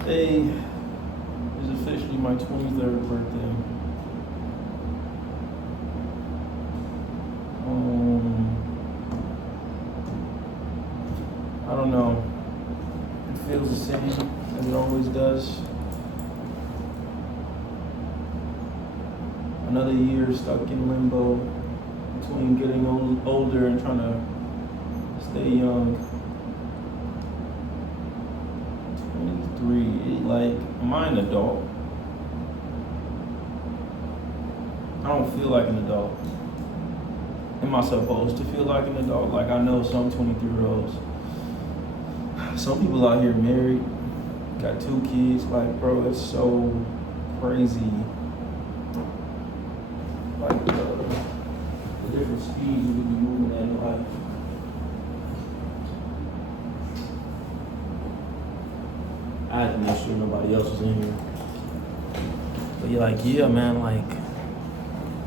Today is officially my 23rd birthday. I don't know. It feels the same as it always does. Another year stuck in limbo between getting older and trying to stay young. 23, like, am I an adult? I don't feel like an adult. Am I supposed to feel like an adult? Like, I know some 23-year-olds. Some people out here married, got 2 kids. Like, bro, it's so crazy. Like, the different speeds we be moving at in life. I had to make sure nobody else was in here. But you're like, yeah, man, like,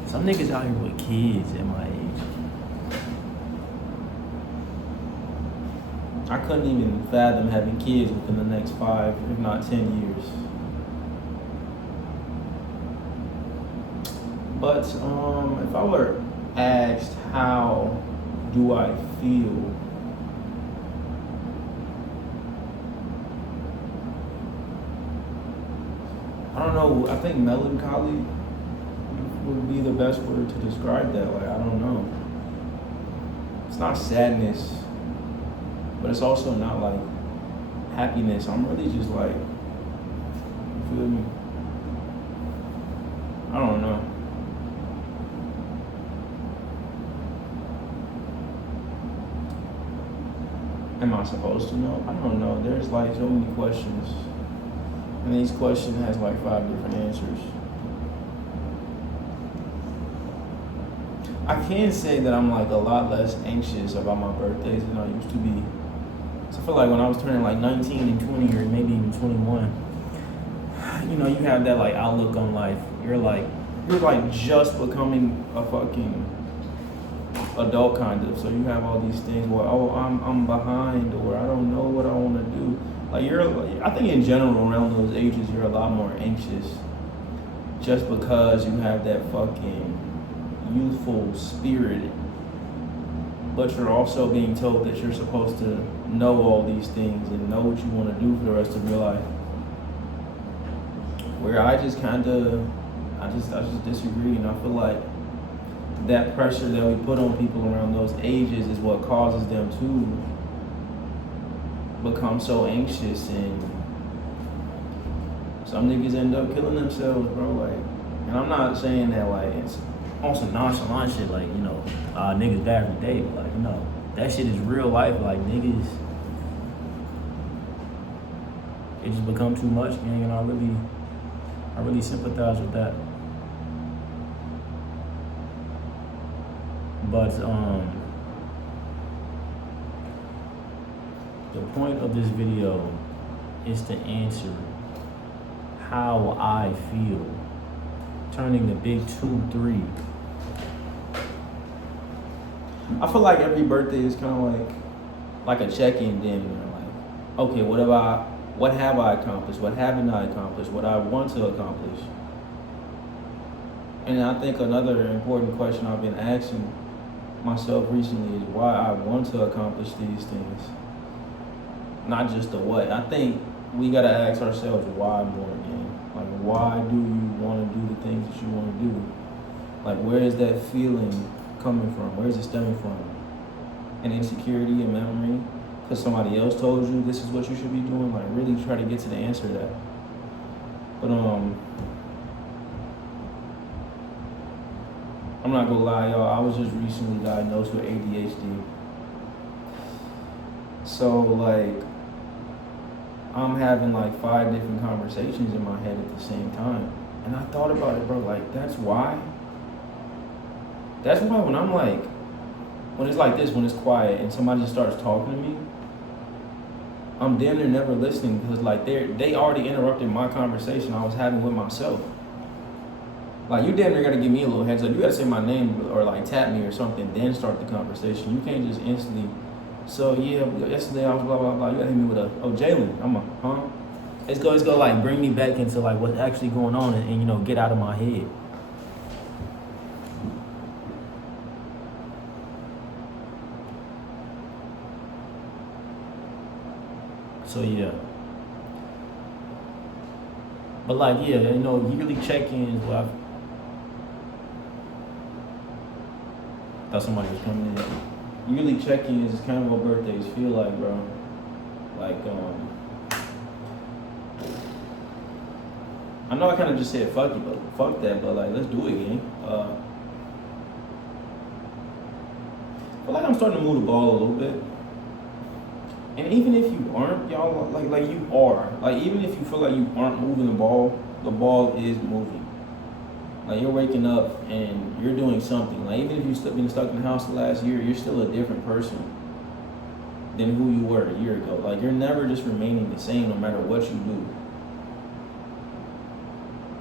some niggas out here with kids at my age. I couldn't even fathom having kids within the next 5, if not 10 years. But if I were asked how do I feel, I don't know, I think melancholy would be the best word to describe that. Like, I don't know. It's not sadness, but it's also not like happiness. I'm really just like, you feel me? I don't know. Am I supposed to know? I don't know. There's like so many questions. And each question has like 5 different answers. I can say that I'm like a lot less anxious about my birthdays than I used to be. So I feel like when I was turning like 19 and 20 or maybe even 21, you know, you have that like outlook on life. You're like just becoming a fucking adult kind of. So you have all these things where, oh, I'm behind, or I don't know what I want to do. Like I think in general around those ages you're a lot more anxious just because you have that fucking youthful spirit, but you're also being told that you're supposed to know all these things and know what you want to do for the rest of your life. Where I just disagree, and I feel like that pressure that we put on people around those ages is what causes them to become so anxious, and some niggas end up killing themselves, bro. Like, and I'm not saying that like it's on some nonchalant shit, like, you know, niggas bad every day, but like, you know, that shit is real life. Like, niggas, it just become too much, gang, and I really sympathize with that. But the point of this video is to answer how I feel turning the big 2-3. I feel like every birthday is kind of like a check-in dinner. Like, okay, what have I accomplished? What haven't I accomplished? What I want to accomplish? And I think another important question I've been asking myself recently is why I want to accomplish these things. Not just the what. I think we gotta ask ourselves why more again. Like, why do you want to do the things that you want to do? Like, where is that feeling coming from? Where is it stemming from? An insecurity, a memory? Because somebody else told you this is what you should be doing? Like, really try to get to the answer to that. But I'm not gonna lie, y'all. I was just recently diagnosed with ADHD. So, like, I'm having like 5 different conversations in my head at the same time. And I thought about it, bro, like, that's why when I'm like, when it's like this, when it's quiet and somebody just starts talking to me, I'm damn near never listening, because like they already interrupted my conversation I was having with myself. Like, you damn near gotta give me a little heads up. You gotta say my name or like tap me or something, then start the conversation. You can't just instantly, so yeah, yesterday I was blah, blah, blah. You gotta hit me with oh, Jalen. I'm huh? it's gonna like bring me back into like what's actually going on and you know, get out of my head. So yeah. But like yeah, you know, yearly check-ins. Well, I thought somebody was coming in. Yearly check-ins is kind of what birthdays feel like, bro. Like I know I kind of just said fuck you, but fuck that. But like, let's do it again. I feel like I'm starting to move the ball a little bit. And even if you aren't, y'all, like you are. Like even if you feel like you aren't moving the ball is moving. Like you're waking up and you're doing something. Like even if you've been stuck in the house the last year, you're still a different person than who you were a year ago. Like you're never just remaining the same no matter what you do.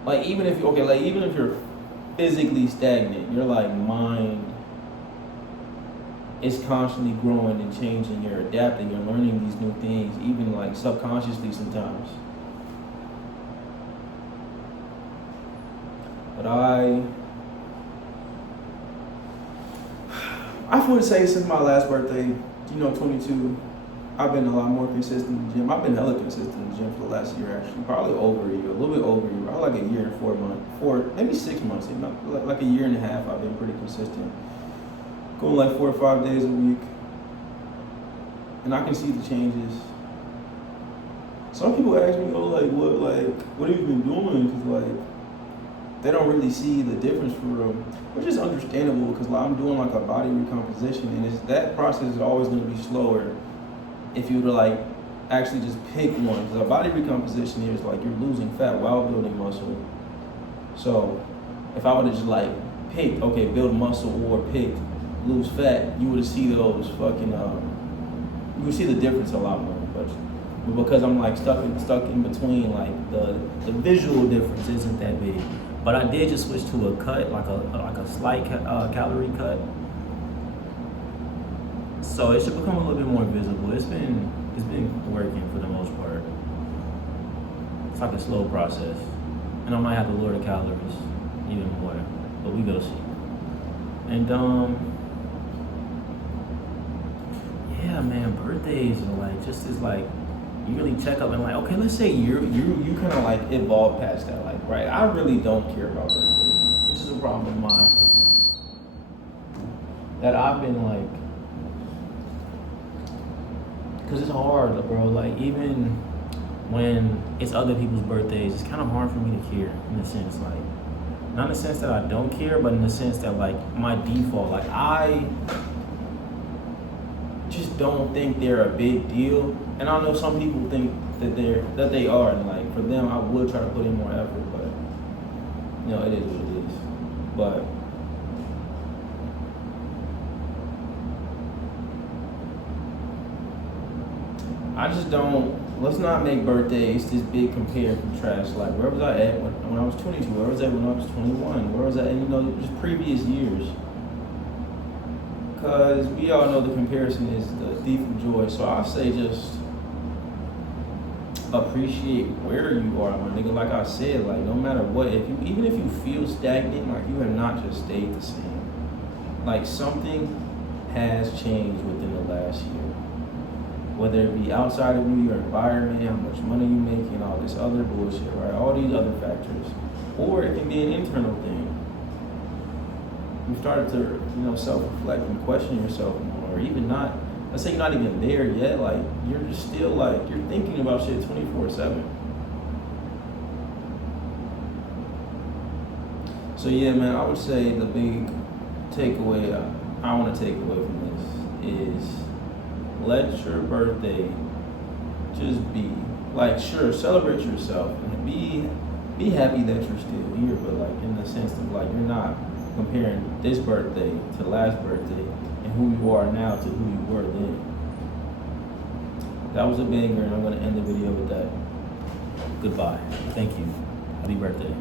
Like even if you're physically stagnant, your like mind is constantly growing and changing. You're adapting. You're learning these new things, even like subconsciously sometimes. But I would say since my last birthday, you know, 22, I've been a lot more consistent in the gym. I've been hella consistent in the gym for the last year, actually. Probably over a year, a little bit over a year. Probably like a year and 4 months, maybe 6 months. Like a year and a half, I've been pretty consistent. Going like 4 or 5 days a week. And I can see the changes. Some people ask me, oh, what have you been doing? Because like, they don't really see the difference for real, which is understandable because like, I'm doing like a body recomposition, and that process is always going to be slower if you were to like actually just pick one. Because a body recomposition here is like you're losing fat while building muscle. So if I would have just like picked, okay, build muscle or picked lose fat, you would see those fucking you would see the difference a lot more. But because I'm like stuck in between, like the visual difference isn't that big. But I did just switch to a cut, like a slight calorie cut. So it should become a little bit more visible. It's been working for the most part. It's like a slow process, and I might have to lower the calories even more, but we go see. And yeah, man, birthdays are like just as like. You really check up and like, okay, let's say you kind of like evolve past that, like, right? I really don't care about birthdays, which is a problem of mine. That I've been like, cause it's hard, bro. Like even when it's other people's birthdays, it's kind of hard for me to care in a sense, like, not in the sense that I don't care, but in the sense that like my default, like I just don't think they're a big deal. And I know some people think that they are, and like for them I would try to put in more effort, but you know, it is what it is. But I just don't, let's not make birthdays this big compare and contrast. Like where was I at when I was 22? Where was I when I was 21? Where was I in, you know, just previous years? Because we all know the comparison is the thief of joy. So I say just appreciate where you are, my nigga. Like I said, like no matter what, even if you feel stagnant, like you have not just stayed the same. Like something has changed within the last year. Whether it be outside of you, your environment, how much money you make, and all this other bullshit, right? All these other factors. Or it can be an internal thing. You started to, you know, self-reflect and question yourself more, or even not, let's say you're not even there yet, like you're just still like, you're thinking about shit 24/7. So yeah, man, I would say the big takeaway I want to take away from this is let your birthday just be, like, sure, celebrate yourself and be happy that you're still here, but like in the sense of like you're not comparing this birthday to last birthday and who you are now to who you were then. That was a banger, and I'm going to end the video with that. Goodbye. Thank you. Happy birthday.